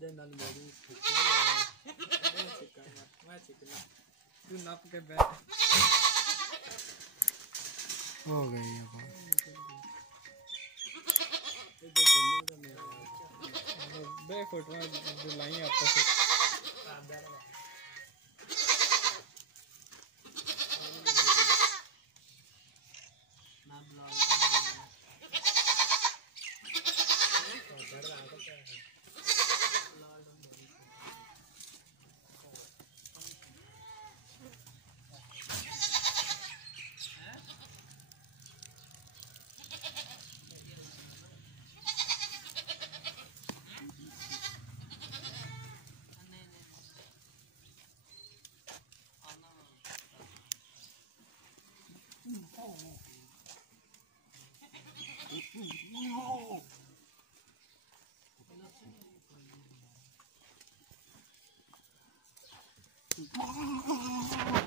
दे नाल मेरी ठीक है मैं चिकना तू नाप के बैठ हो गई अब बे फोटो जो लाई आपस Oh,